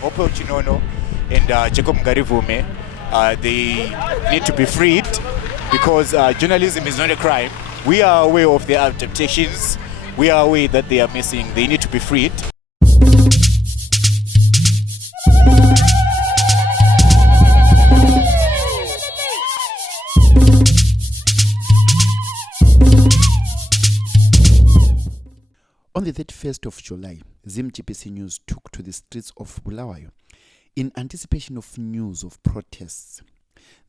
Hopewell and Jacob Ngarivume, they need to be freed because journalism is not a crime. We are aware of their abductions. We are aware that they are missing. They need to be freed. On the 31st of July, Zim GPC News took to the streets of Bulawayo in anticipation of news of protests.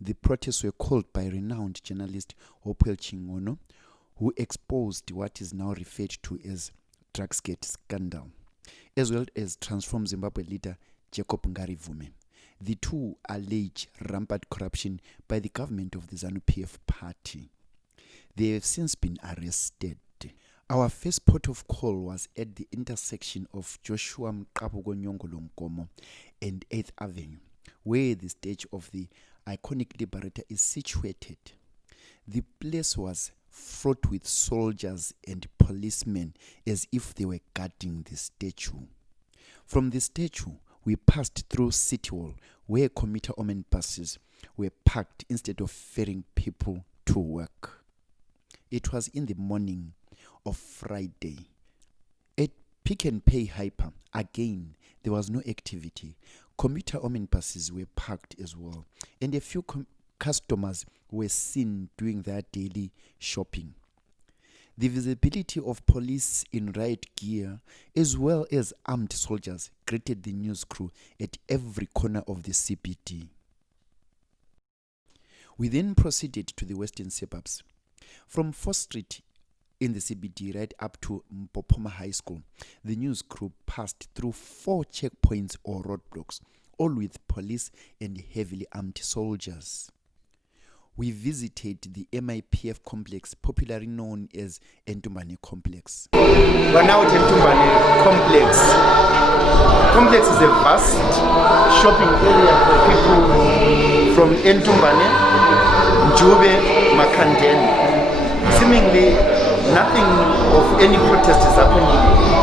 The protests were called by renowned journalist Hopewell, who exposed what is now referred to as Drugsgate scandal, as well as Transform Zimbabwe leader Jacob Ngarivume. The two allege rampant corruption by the government of the ZANU-PF party. They have since been arrested. Our first port of call was at the intersection of Joshua Mqabuko Nyongolo Nkomo and 8th Avenue, where the stage of the iconic Liberator is situated. The place was fraught with soldiers and policemen as if they were guarding the statue. From the statue, we passed through City Hall, where commuter buses were parked instead of ferrying people to work. It was in the morning of Friday. At Pick and Pay Hyper, again, there was no activity. Commuter buses were parked as well, and a few customers were seen doing their daily shopping. The visibility of police in riot gear as well as armed soldiers greeted the news crew at every corner of the CBD. We then proceeded to the western suburbs. From 4th Street in the CBD right up to Mpopoma High School, the news crew passed through 4 checkpoints or roadblocks, all with police and heavily armed soldiers. We visited the MIPF complex, popularly known as Entumbane Complex. We're now at Entumbane Complex. Complex is a vast shopping area for people from Entumbane, Njube, Makandeni. Seemingly, nothing of any protest is happening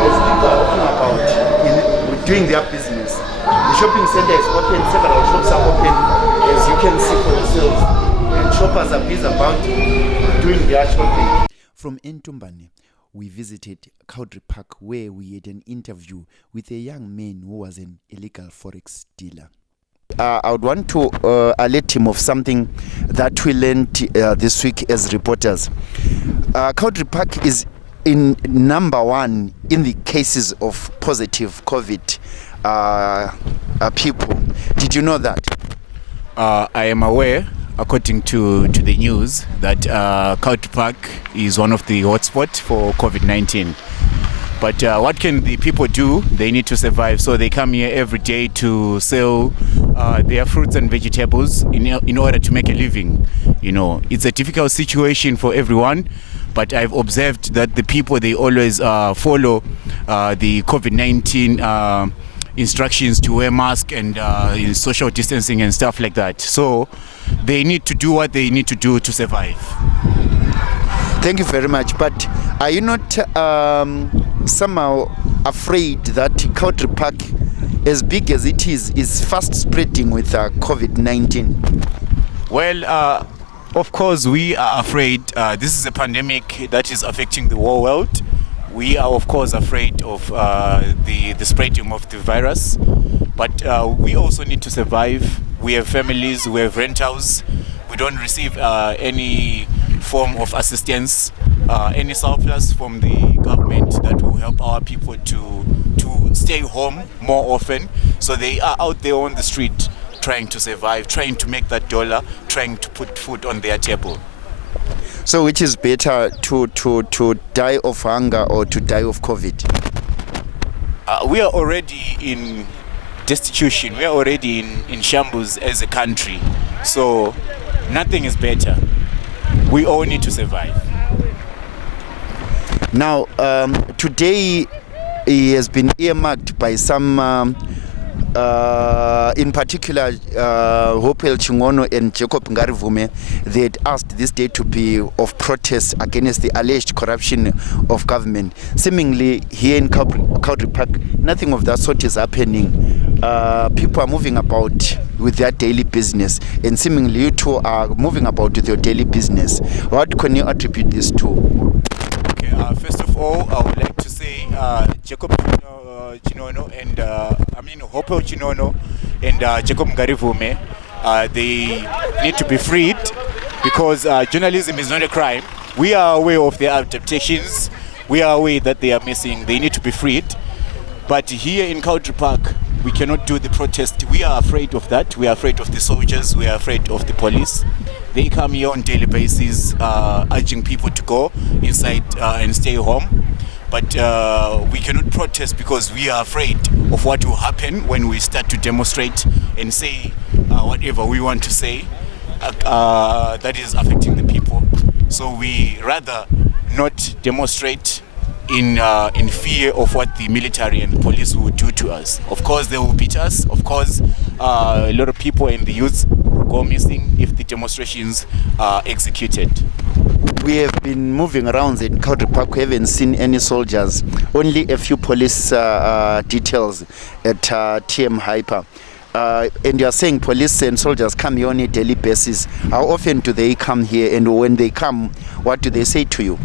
as people are talking about doing their business. The shopping center is open, several shops are open, as you can see for yourselves. And shoppers are busy about doing their shopping. From Entumbane, we visited Cowdrey Park, where we had an interview with a young man who was an illegal forex dealer. I would want to alert him of something that we learned this week as reporters. Cowdrey Park is in number 1 in the cases of positive COVID people. Did you know that? I am aware, according to the news, that Cowdrey Park is one of the hotspots for COVID-19. But what can the people do? They need to survive, so they come here every day to sell their fruits and vegetables in order to make a living. It's a difficult situation for everyone, but I've observed that the people, they always follow the COVID-19 instructions to wear masks and social distancing and stuff like that. So they need to do what they need to do to survive. Thank you very much. But are you not somehow afraid that Cowdrey Park, as big as it is fast spreading with COVID-19? Well, of course, we are afraid. This is a pandemic that is affecting the whole world. We are, of course, afraid of the spreading of the virus. But we also need to survive. We have families, we have rentals. We don't receive any form of assistance, any surplus from the government that will help our people to stay home more often. So they are out there on the street trying to survive, trying to make that dollar, trying to put food on their table. So which is better, to die of hunger or to die of COVID? We are already in destitution. We are already in shambles as a country. So nothing is better. We all need to survive. Now, today he has been earmarked by some in particular, Hopewell Chingono and Jacob Ngarivume, they had asked this day to be of protest against the alleged corruption of government. Seemingly, here in Cowdrey Park, nothing of that sort is happening. People are moving about with their daily business, and seemingly you two are moving about with your daily business. What can you attribute this to? Okay, first of all, I would like to say Jacob Chinono and Hopewell Chinono and Jacob Ngarivume, they need to be freed because journalism is not a crime. We are aware of their adaptations. We are aware that they are missing. They need to be freed. But here in Cowdrey Park, we cannot do the protest. We are afraid of that. We are afraid of the soldiers. We are afraid of the police. They come here on daily basis, urging people to go inside and stay home. But we cannot protest because we are afraid of what will happen when we start to demonstrate and say whatever we want to say that is affecting the people. So we rather not demonstrate in fear of what the military and police will do to us. Of course, they will beat us. Of course, a lot of people and the youth will go missing if the demonstrations are executed. We have been moving around in Cowdrey Park. We haven't seen any soldiers. Only a few police details at TM Hyper. And you are saying police and soldiers come here on a daily basis. How often do they come here? And when they come, what do they say to you?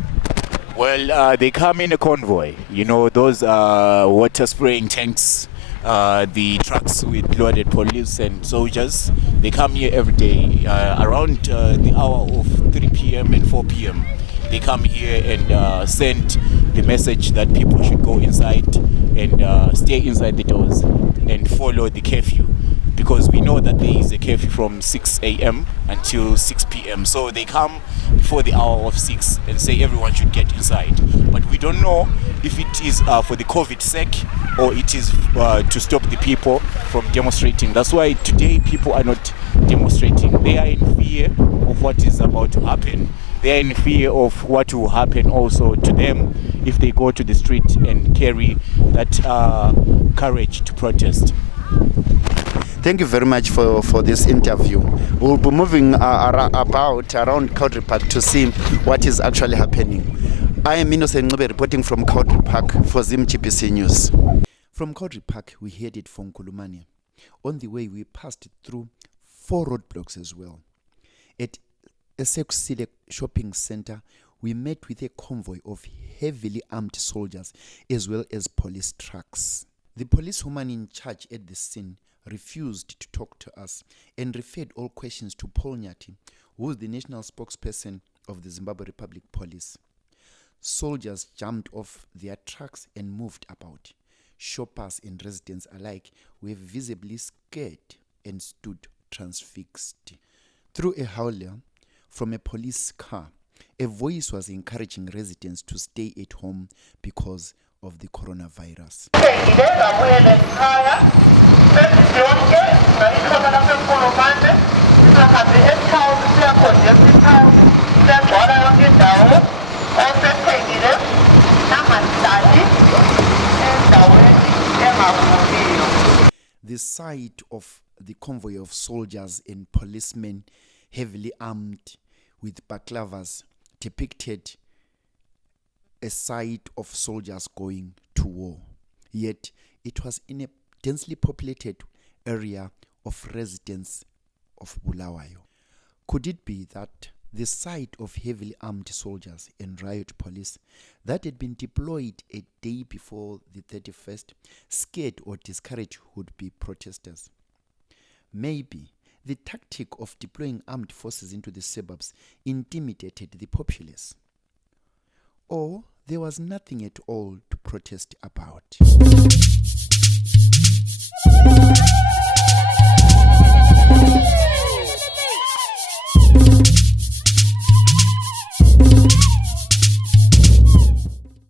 Well, they come in a convoy. You know, those water spraying tanks, the trucks with loaded police and soldiers. They come here every day around the hour of 3 p.m. and 4 p.m. They come here and send the message that people should go inside and stay inside the doors and follow the curfew. Because we know that there is a curfew from 6 a.m. until 6 p.m. So they come before the hour of 6 and say everyone should get inside. But we don't know if it is for the COVID sake or it is to stop the people from demonstrating. That's why today people are not demonstrating. They are in fear of what is about to happen. They are in fear of what will happen also to them if they go to the street and carry that courage to protest. Thank you very much for this interview. We'll be moving around Cowdrey Park to see what is actually happening. I am Innocent Ngube reporting from Cowdrey Park for Zim GPC News. From Cowdrey Park, we headed for Nkulumane. On the way, we passed through 4 roadblocks as well. At a Sekusile shopping center, we met with a convoy of heavily armed soldiers as well as police trucks. The policewoman in charge at the scene refused to talk to us and referred all questions to Paul Nyati, who is the national spokesperson of the Zimbabwe Republic Police. Soldiers jumped off their trucks and moved about. Shoppers and residents alike were visibly scared and stood transfixed. Through a howler from a police car, a voice was encouraging residents to stay at home because of the coronavirus. The sight of the convoy of soldiers and policemen heavily armed with baklavas depicted a sight of soldiers going to war. Yet it was in a densely populated area of residents of Bulawayo. Could it be that the sight of heavily armed soldiers and riot police that had been deployed a day before the 31st scared or discouraged would-be protesters? Maybe the tactic of deploying armed forces into the suburbs intimidated the populace. Or there was nothing at all to protest about.